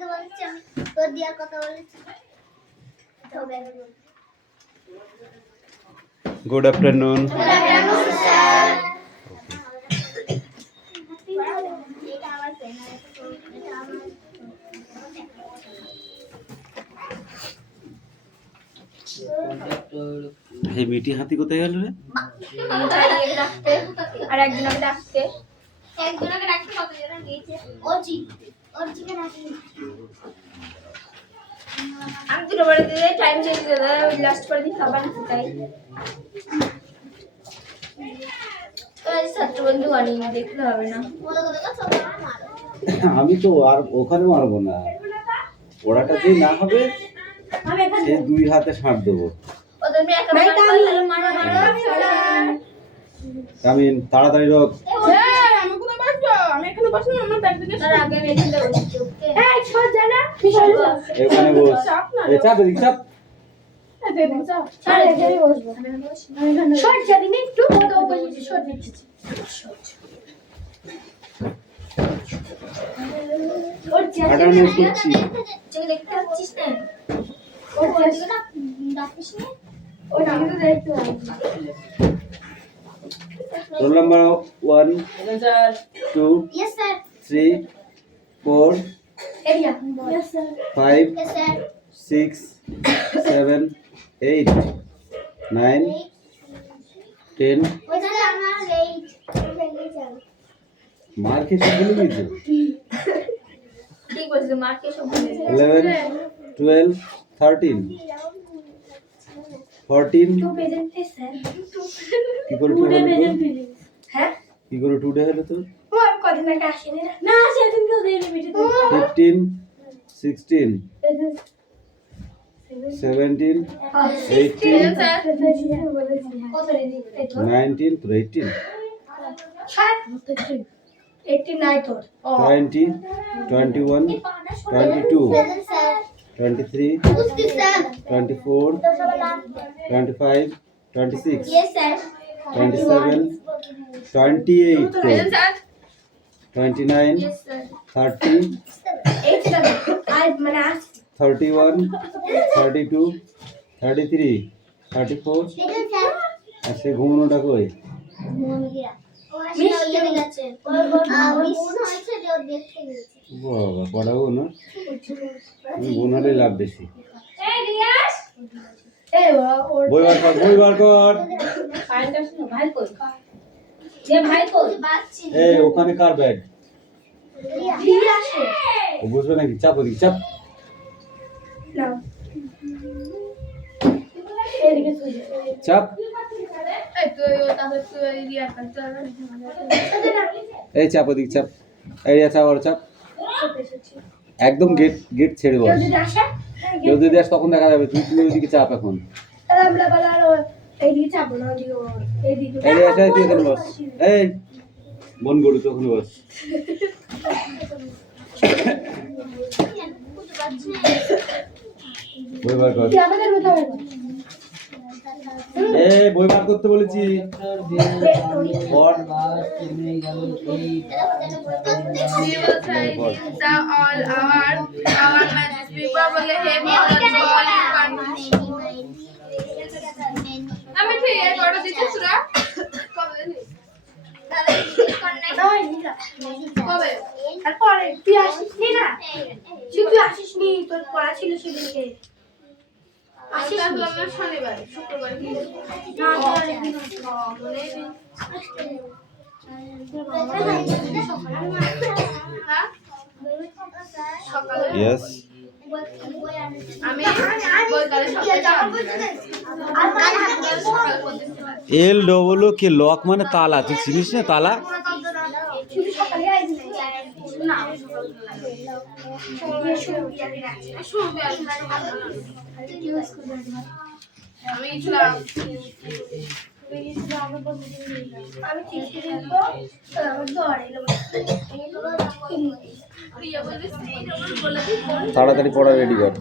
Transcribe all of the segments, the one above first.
দিতে বলেছি আমি তোর দিয়ার কথা বলেছি তবে গুড আফটারনুন স্যার এই মিটি হাতি কোথায় গেল রে? আর একজনকে ডাকতে কতজন গিয়েছে ওর জি ডাকি আমি দুটো বলে দিলে টাইম চেঞ্জ করে দাও লাস্ট করে দিই খাবার না তাই ছাত্র বন্ধু বাড়ি দেখতে হবে না আমি তো আর ওখানে মারবো না, ওড়াটা যে না হবে সে দুই হাতে ছাড় দেবো। আমি তাড়াতাড়ি রোগ এখানে বস, এই চাপ এদিক চাপ। দেখতে পাচ্ছিস না Roll number 1, 2, Yes, sir. 3, 4, Area. Yes, sir. 5, Yes, sir. 6, 7, 8, 9, 10. What's the number 8? मार के सब भूल गए। ठीक बस मार के सब भूल गए। 11, 12, 13, 14. Two present is sir. কি করে টু হলো তো? হ্যাঁ? কি করে টু ডে হলো তো? ও কদিন আগে আসেনি না। না সেদিন কেউ দেয়নি ভিডিও। 15, 16, 17, 18, 19 to 18, 89 তোর 20, 21, 22, 23, 24, 25, 26, Yes sir. 27, 28, 29, Yes sir. 30, 31, 32, 33, 34, আর সে ঘুমনোটা কই? বাবা পড়াবো না, বোনারে লাভ বেশি। বই বার কর। এই ওখানে কার ব্যাগ? ও বুঝবে নাকি? চাপ ওদিকে চাপ। চাপ। এই চাপ ওদিকে চাপ। এই চাপ আর চাপ। একদম গেট ছেড়ে বস। কেউ যদি আসে তখন দেখা যাবে। তুই ওদিকে চাপ এখন। এই আসে তুই এখানে বস। এই মন গড়ু তুই ওখানে বস। বই বার কর। বই বার করতে বলেছি। আমি ঠিক এই ফটো দিতে সুরা কবে তারপরে তুই আসিসনি না তুই আসিসনি তোর পড়া ছিল সেদিনকে আসিস না শনিবার শুক্রবার Yes. আমি এল ডবল কে লক মানে তালা, তুই চিনিস না তালা? আমি ছিলাম তাড়াতাড়ি পড়া রেডি কর।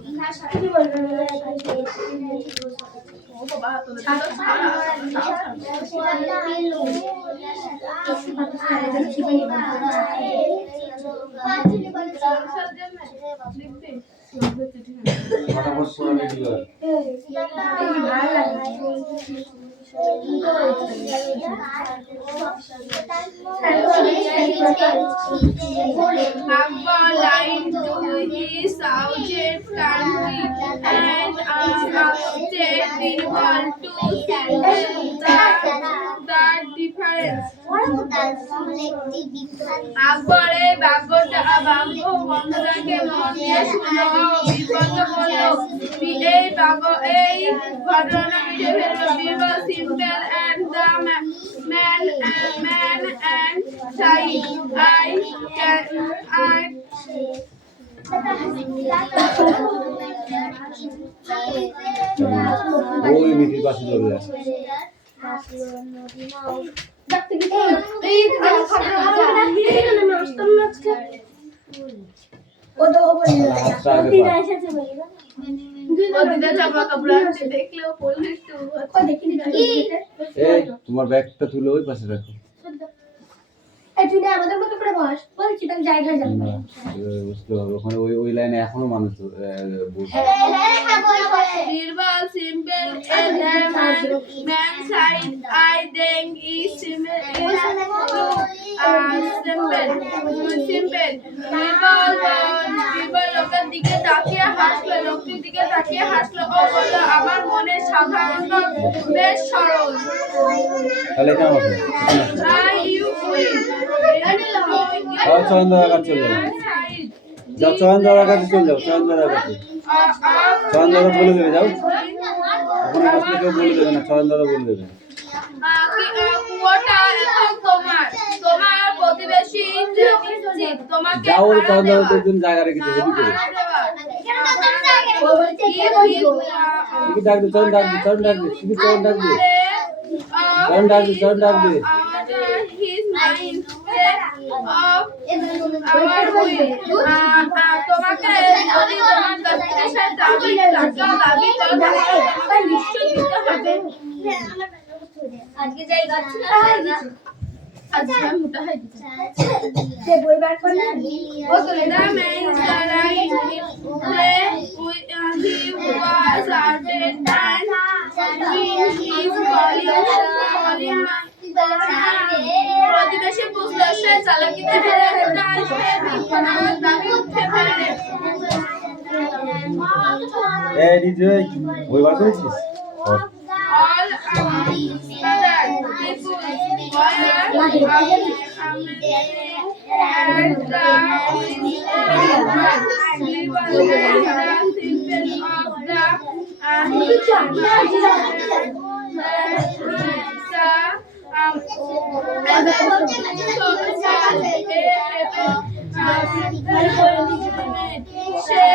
ফটাফট পড়া রেডি কর। Akbar lied to his subject country and upset Birbal to that difference. আকবরের বাক্যটা বাক্য বন্ধুরাকে মন দিয়ে শুনো বিপদ বলো এই ঘটনা মিটে ফেলল Birbal simple and the man and side ওই মিটির পাশে চলে যায়। হাতটা আগে পার। এই তোমার ব্যাগটা তুলে ওই পাশে রাখো। আমাদের মতো করে বস বলছি তার জায়গায় যাবে না, বুঝতে হবে ওখানে ওই লাইনে এখনো মানুষ বসে। Birbal simple man side I think is simple. Birbal লোকের দিকে তাকিয়ে হাসলো লোকটির দিকে তাকিয়ে হাসলো ও বলল আমার মনে সাধারণত বেশ সরল। তাহলে কেমন হবে? চয়নদার কাছে চলে যাও। যাও চয়নদার কাছে চলে যাও। চয়নদার কাছে চয়নদারা বলে দেবে। যাও ওখানে বসলে কেউ বলে দেবে না, চয়নদারা বলে দেবে। কুয়াটা এখন তোমার প্রতিবেশী নিশ্চিত তোমাকে যাও ওই চয়নদারা তোর জন্য জায়গা রেখেছে হেবি করে। কি ডাক দে, চয়ন ডাক দে, চয়ন ডাক দে, শুধু চয়ন ডাক দে, চয়ন ডাক দে, চয়ন ডাক দে। তোমাকে যদি তোমার দেশের দাবি করো নিশ্চয় দিতে হবে। আজকে যাই আজকে মোটা হয়ে গেছে বই বার করলে ও তো না ম্যান দাঁড়াই he was started and he প্রতিবেশী বুঝলো সে চালাকিতে হেরে দাবি উঠতে পারে। এই বিজয় বই বার করেছিস? All other people were and সে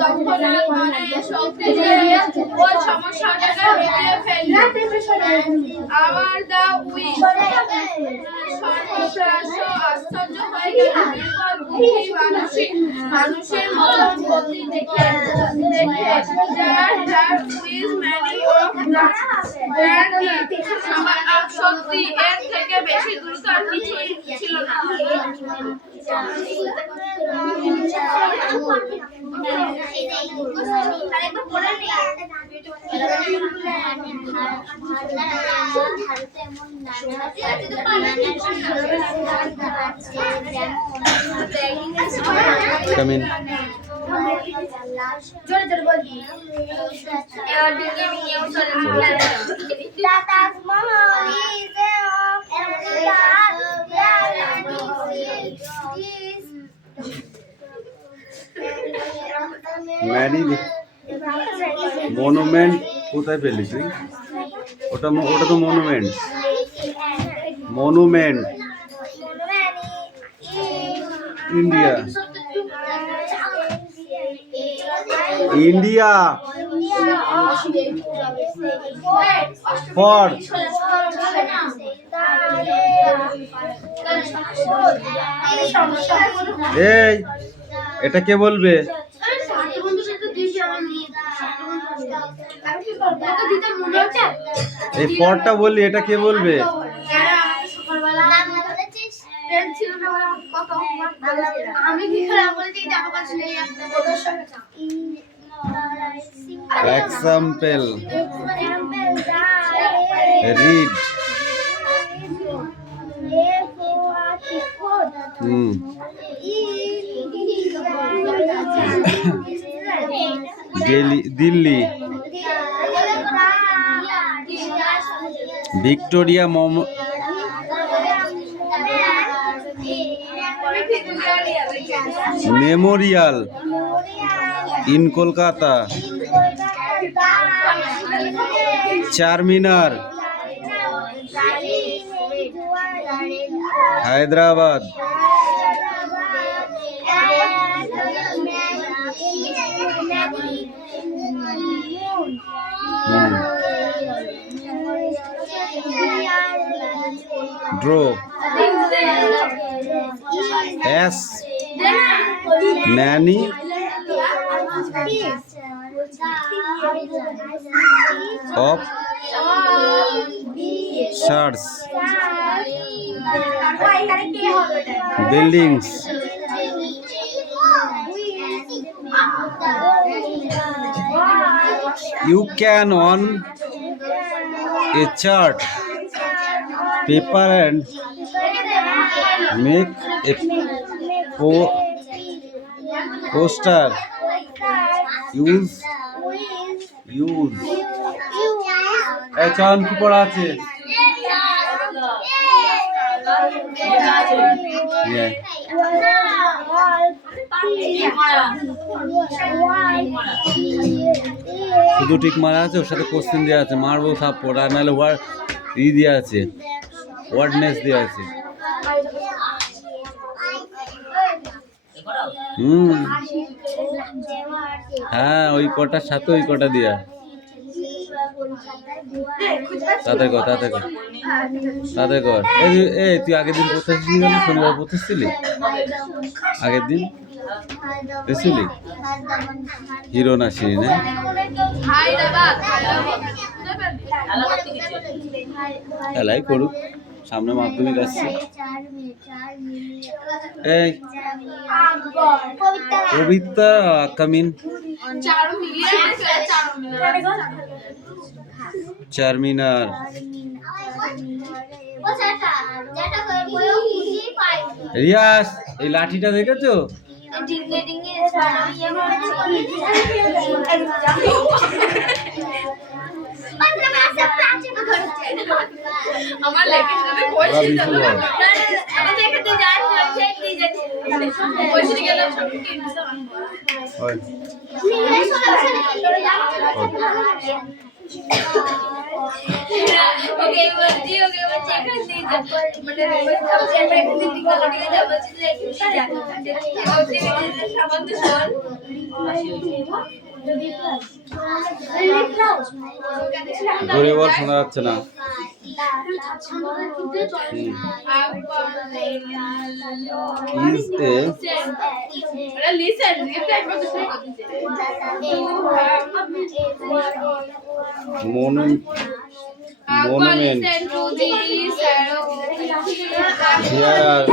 তৎক্ষণাৎ মনের শক্তি দিয়ে ওই সমস্যাটাকে মিটিয়ে ফেলল। আবার দা উইশ সর্বশ্রেষ্ঠ আশ্চর্য হয়ে গেল বিরবল বুদ্ধি মানুষের মতন গতি দেখে যার উইজ ম্যানি অফ শক্তি এর থেকে বেশি দ্রুত আর কিছুই ছিল না। Come in. ম্যানি মনুমেন্ট কোথায় পেলি তুই? ওটা তো monument. Monument India India for এই এটা কে বলবে? এই ফরটা বললি, এটা কে বলবে? ছিল না কত আমি কি করে বলছি যে আমার কাছে নেই একটা প্রদর্শন example read Delhi Victoria Memorial in Kolkata Charminar Hyderabad draws many of sorts buildings you can on a chart paper and make a poster use এই চান কি পড়া আছে শুধু টিক মারা আছে, ওর সাথে কোশ্চেন দেওয়া আছে, মারবো থাপ্পড়, আর নাহলে ওয়ার্ড দেওয়া আছে, ওয়ার্ডনেস দেওয়া আছে। হ্যাঁ, ওই কটার সাথে ওই কটা দেওয়া। তাতে কর এই তুই আগের দিন পড়তে আসছিলি, শনিবার পড়তে এসেছিলি? আগের দিন এসেছিলি? হিরো না সিঁড়ি না? খেলাই করুক, সামনে মাধ্যমিক আসছে। এই কবিতা কামিন চারমিনার রিয়াস, এই লাঠিটা দেখেছো? আমার লেগে যাবে পয়সা যাবে আমি দেখতে যাই পয়সা গেল সব কি ওই ওকে বলছি চেক দিই মানে আমি একদিন টিকা লাগিয়ে যাব যে সামান তো সর জোরে বল, শোনা যাচ্ছে না। Is a monument here are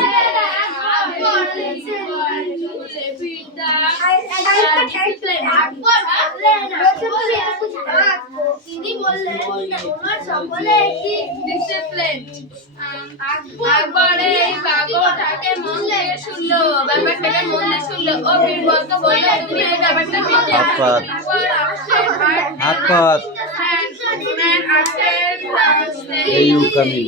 তিনি বললেন তোমার সকলে একটি ডিসিপ্লিন আকবর এই বাগটাকে মন দিয়ে শুনলো, ব্যাপারটাকে মন দিয়ে শুনলো। ও বীরবলকে বললো তুমি এই ব্যাপারটা কি হাত Hey, you come in.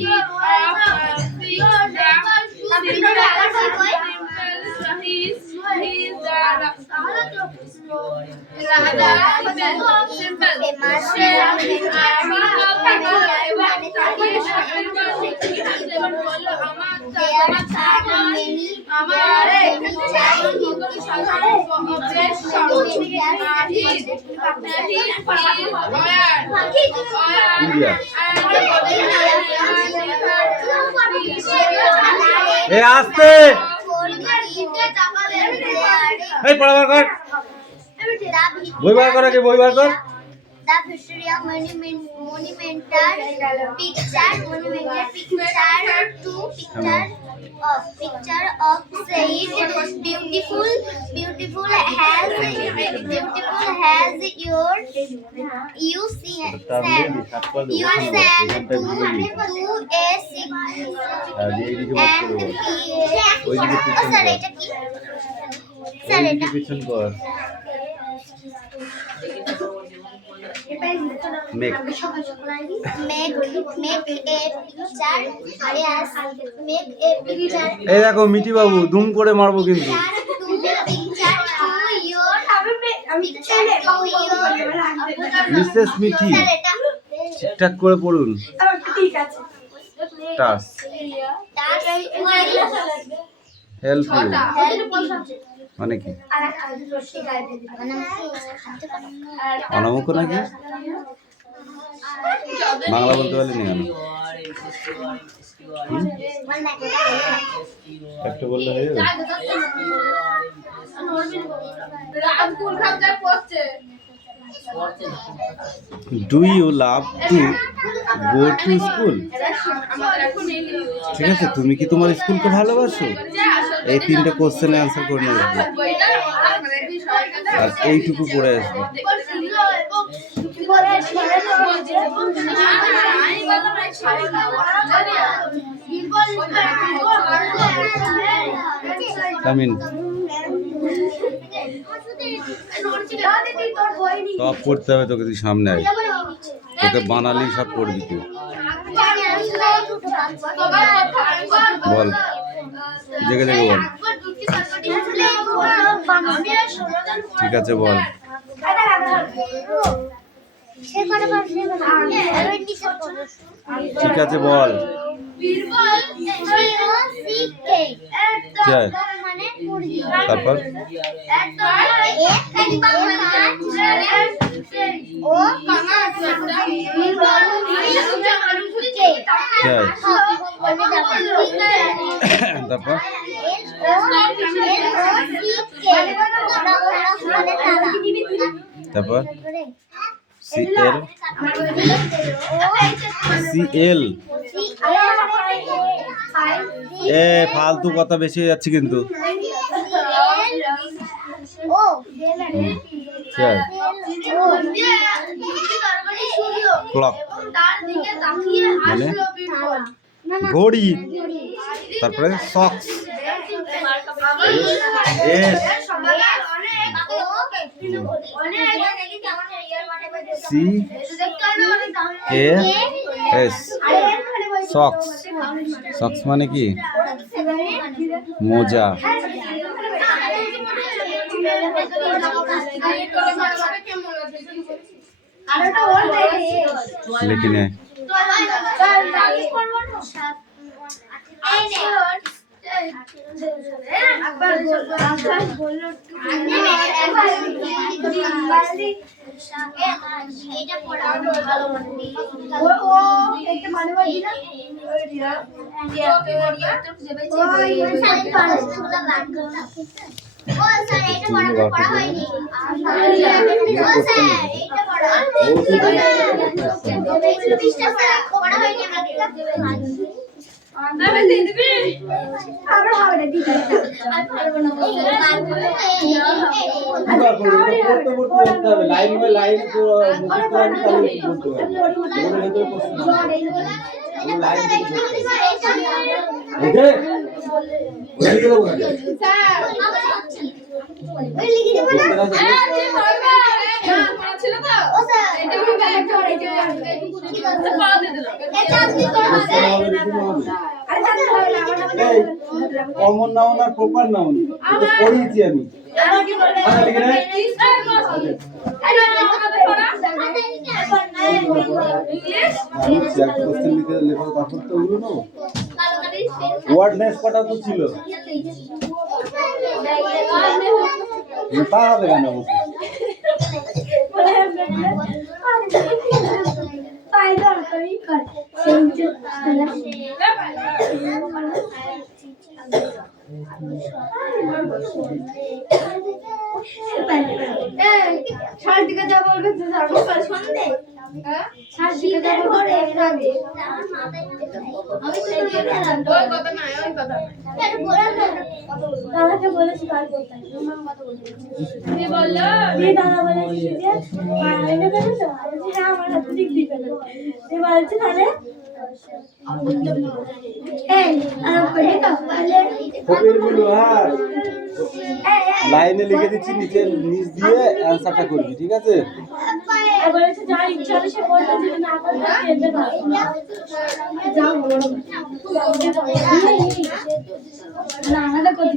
India. Hey, aste. Hey, পড়া বার কর। বই বার কর আগে, বই বার কর। the Victoria monumental picture of Said beautiful has you see sand to a and পিছন কর মেক এই দেখো মিটি বাবু ধুম করে মারবো কিন্তু মিসেস মিঠি ঠিকঠাক করে পড়ুন টাস হেল্প ইউ মানে কি অনামুখ নাকি বাংলা বলতে পারলি না কেন একটু বললে হয়ে যাবে do you love to go to school ঠিক আছে তুমি কি তোমার স্কুলকে ভালোবাসো এই তিনটে কোশ্চেনে অ্যান্সার করে নেবে আর এইটুকু পড়ে আসবে কামিন সব পড়তে হবে তোকে, তুই সামনে আয়, তোকে বানালি সব পড়বি তুই। বল জেগে জেগে বল, ঠিক আছে বল। ঠিক আছে বল। তারপর তারপর CL এ ফালতু কথা বেশি হয়ে যাচ্ছে কিন্তু। ক্লক মানে ঘড়ি, তারপরে সক্স, CAS সক্স। সক্স মানে কি? মোজা। লিখে নে। Line by line common noun আর প্রপার নাউন পড়িয়েছি আমি। ওয়ার্ডনেস কটা তো ছিল, তা হবে কেন? সার দিকে যা বলবে তো যাবো সন্ধে সার দিকে যা বলবে যাবে ওই কথা না ওই কথা দাদাকে বলেছি কাল করতে কি বললো দাদা বলেছি যে এনে দেবে তো হ্যাঁ আমার হাতে দিক দিবে না বলছে তাহলে এই আর করে তো কপিগুলো হ্যাঁ লাইনে লিখে দিচ্ছি নিচে নিচ দিয়ে অ্যানসারটা করবি, ঠিক আছে? বলেছে যা ইচ্ছা হবে সে বলবে, যদি না করবে খেলতে পারবে যাও না না করে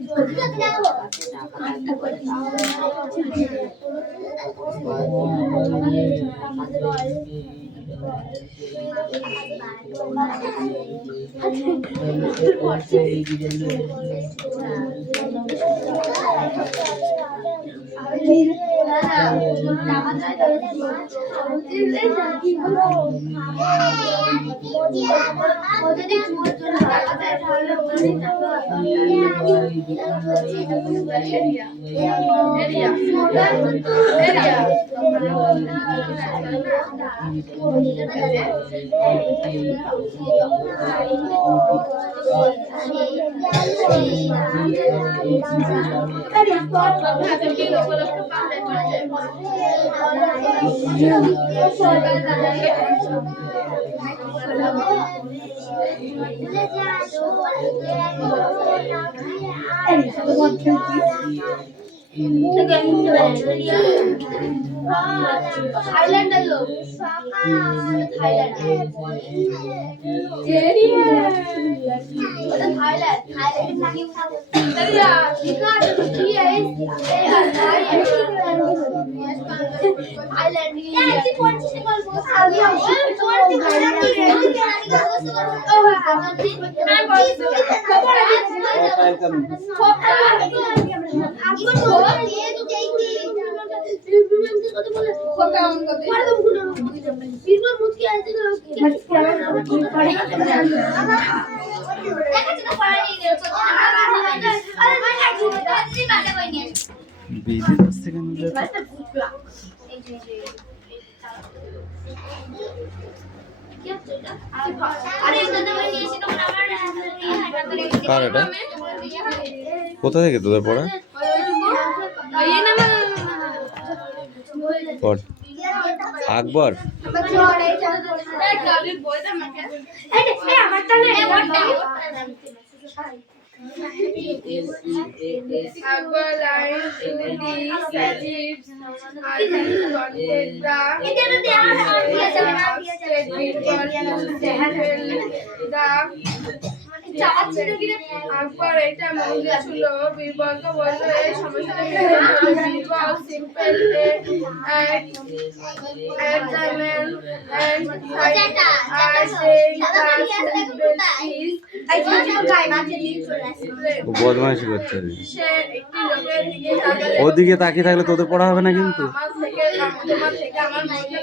थाईलैंड है लोग थाईलैंड কার এটা? কোথা থেকে তোদের পড়া? পড় আকবর। আকবর এটা মৌলিক ছিল বীরবলকে বললো এই সমস্যাটা Birbal simple examine and find বদমাইশি করছে। সে একটি লোকের দিকে তাকালে ওদিকে তাকিয়ে থাকলে তোদের পড়া হবে না কিন্তু। তোমার থেকে আমার মনটা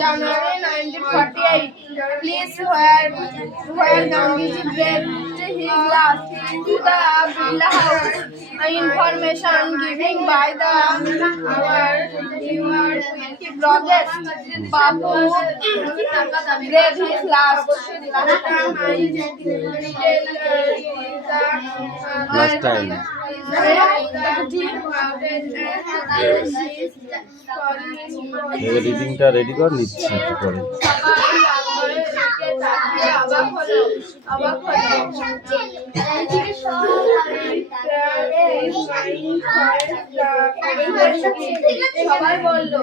January 1948. Please where Gandhiji left his last to the Birla House. Information given by the our brothers. Babu gave his last. Last time. রিডিংটা রেডি কর, নিচ্ছি একটু পরে। সবাই বললো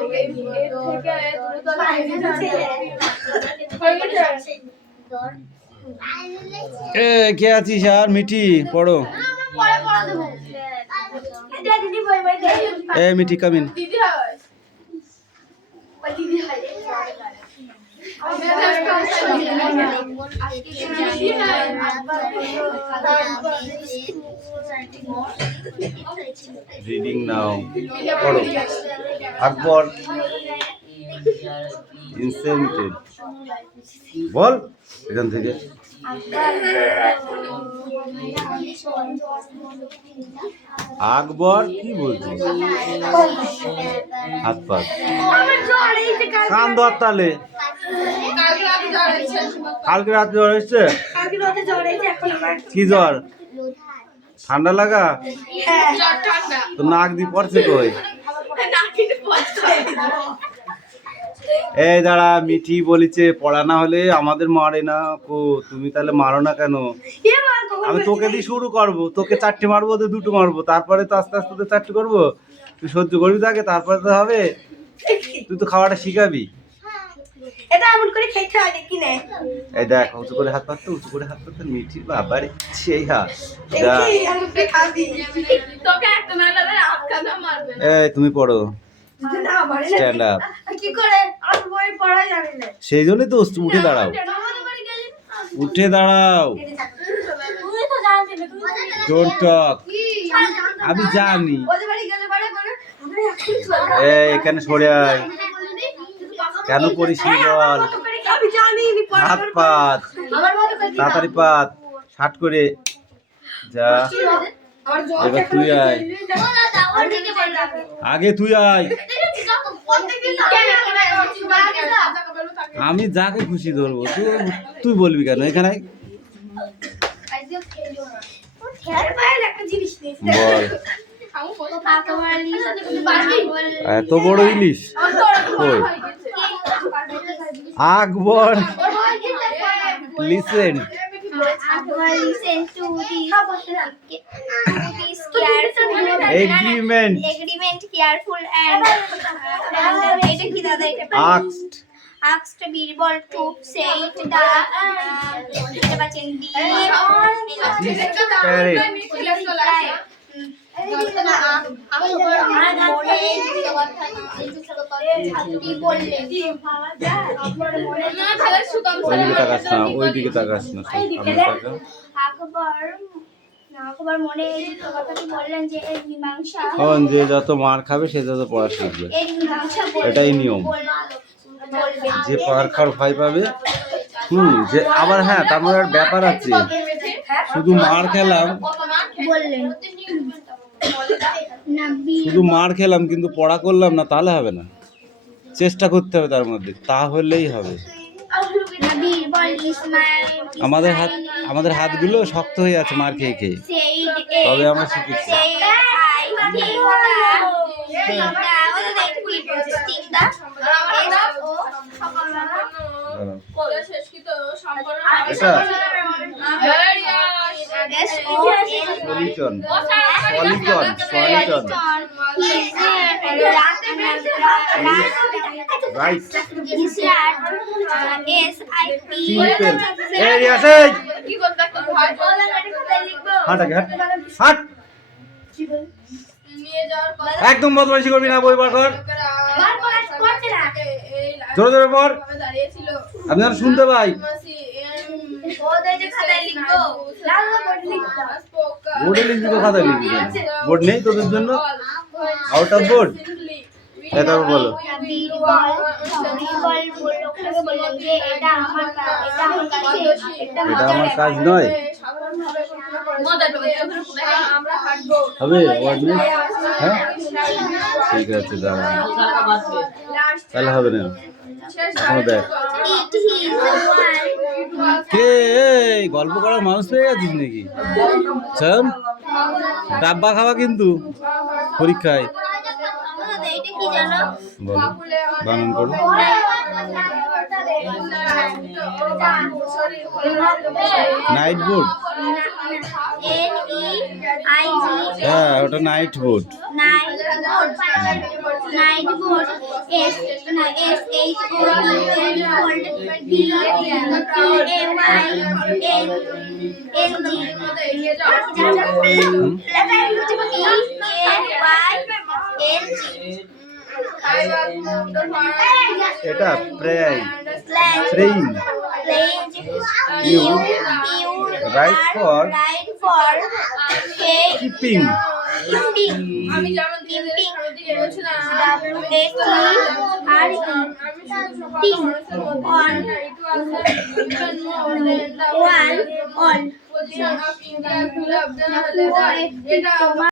কে আছিস আর মিঠি? পড়ো। মিঠি কামিন। দিদি হয় রিডিং নাও, পড়ো। আকবর ইনসেন্টেড, বল এখান থেকে। আকবর কি বলছিস? হাত পা কান ধর তাহলে। কালকে রাতে জ্বর এসছে? কি জ্বর? ঠান্ডা লাগা? তো নাক দিয়ে পড়ছে কই? এই দাঁড়া, মিঠি বলিছে পড়া না হলে আমাদের মারে না। কো তুমি তাহলে মারো না কেন? আমি তোকে দিয়ে শুরু করবো, তোকে 4টে মারবো, তো 2টো মারবো, তারপরে তো আস্তে আস্তে তো 4টে করবো। তুই সহ্য করবি তাকে, তারপরে তো হবে। তুই তো খাওয়াটা শিখাবি। এটা এমন করে খেতে হয় দেখি না। এই দেখ, উঁচু করে হাত পাততে, উঁচু করে হাত পাততে। মিঠি বাবারে সেই হাত। যা তোকে একটা না লাগে আটকানা মারবে না। এই তুমি পড়ো, না মারে স্ট্যান্ড আপ। কি করে আর বই পড়াই জানি না। সেই জন্যই তো উঠে দাঁড়াও, উঠে দাঁড়াও। তুই তো জানিস না, তুই ডোন্ট টক। আমি জানি। ওদের বাড়ি গেলে পরে বলে আমরা এখন চল। এই এখানে সরে আয়। কেন করিস নি বল? আমি জানি নি হাত পাত, আমার মতো করে তাড়াতাড়ি পাত, শার্ট করে যা। আর জল এবার তুই আয়, আগে তুই আয়। আমি যাকে খুশি ধরবো, তুই তুই বলবি কেন? এখানে আয়। বল, এত বড় ইলিশ কই? আকবর লিসেন, এগ্রিমেন্ট, careful and এটা কি দাদা এটা asked, asked Birbal to say it the এটা বাচেন দি parrot, ওইদিকে তাকাস না, ওইদিকে তাকাস না, সামনে তাকা। আকবর মনে কথাটি বললেন যে এই মীমাংসা এখন যে যত মার খাবে সে তত পড়া শিখবে, এই মীমাংসা এটাই নিয়ম। যে পার খাওয়ার ভয় পাবে, যে আবার হ্যাঁ, তার মধ্যে একটা ব্যাপার আছে। শুধু মার খেলাম, বললেন না শুধু মার খেলাম কিন্তু পড়া করলাম না, তাহলে হবে না। চেষ্টা করতে হবে তার মধ্যে, তাহলেই হবে। বীরবল ইসমাইল আমাদের হাতগুলো শক্ত হয়ে আছে মার খেয়ে খেয়ে, তবে আমরা শিখেছি। এটা সলিটন, সলিটন, সলিটন, রাইট, সিম্পল। এই রিয়াসে হাঁট, আগে হাঁট, হাঁট। একদম বদমাইশি করবি না, বই বার কর, জোরে জোরে পড়। আমি আর শুনতে পাই। বোর্ডে লিখবি তো খাতায় লিখবি কেন? বোর্ড নেই তোদের জন্য? Out of board. তারপর বলো। এটা আমার কাজ নয়। হবে ওয়ার্ডনেস? হ্যাঁ ঠিক আছে, দাঁড়া, তাহলে হবে না। এখনো দেখ কে, এই গল্প করার মানুষ পেয়ে গেছিস নাকি? চল ডাব্বা খাওয়া কিন্তু পরীক্ষায়। বলো, বানান করো। নাইট বোর্ড, হ্যাঁ ওটা night board. Night board S H O D B A Y N G এটা প্রেই Plant. Praying Plant. You. Right for keeping keeping. আমি যেমন দিয়ে দিলে সামনের দিকে এগোচ্ছে না One. Position of India, Gulab Jana, এটা